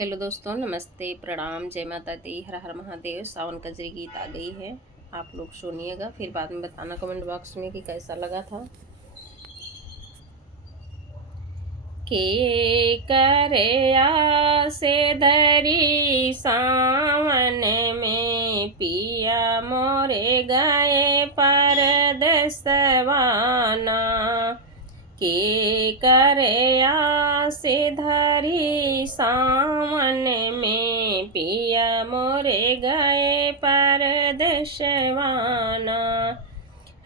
Hello दोस्तों, नमस्ते, प्रणाम, जय माता दी, हर हर महादेव। सावन कजरी गीत आ गई है, आप लोग सुनिएगा, फिर बाद में बताना कमेंट बॉक्स में कि कैसा लगा था। के करे आसे धरी सावन में पिया मोरे गए परदेसवाना। के करे आसे धरी सावन में पिया मोरे गए परदेसवाना।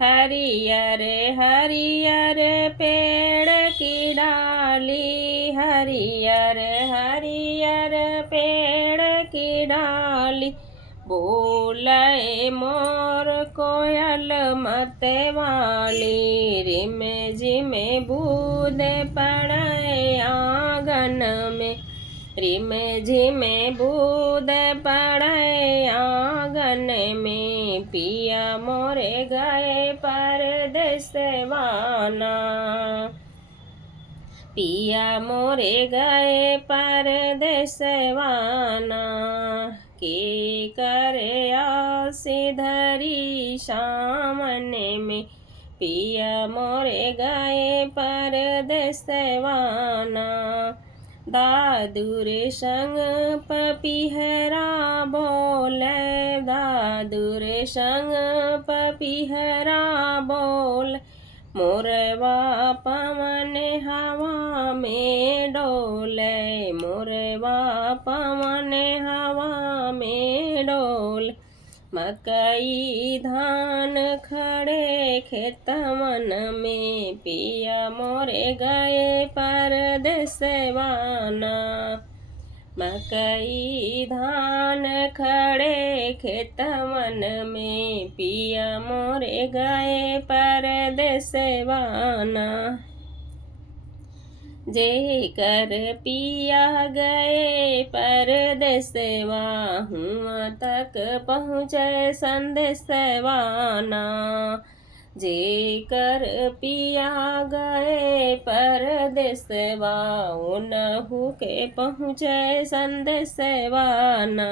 हरियर हरियर पेड़ की डाली, हरियर हरियर पेड़ की डाली, बोले मोर कोयल मतवाली। रिम झिम बूंद पड़े आंगन में, रिम झिम बूंद पड़े आंगन में, पिया मोरे गए परदेसवाना। पिया मोरे गए परदेसवाना। के करे आसे धरी सावन में, पिया मोरे गए परदेसवाना। दादुर संग पपीहरा बोले, दादुर संग पपीहरा बोल, मोरवा पवन हवा में डोले, मोरवा पवन हवा में डोल। मकई धान खड़े खेतवन में, पिया मोरे गए परदेसवाना। मकई धान खड़े खेतवन में, पिया मोरे गए परदेसवाना। जेकर पिया गए परदेसवा, हुआ तक पहुँचे संदेशवाना। जेकर पिया गए परदेसवा, उनहु के पहुँचे संदेशवाना।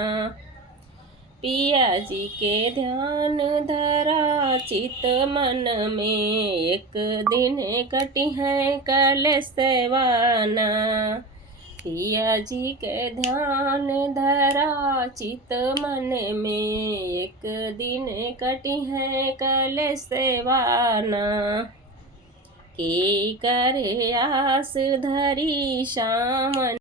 पिया जी के ध्यान धरा चित मन में, एक दिन कटी है कलेसवाना। पिया जी के ध्यान धरा चित मन में, एक दिन कटी है कलेसवाना। के करे आस धरी सावन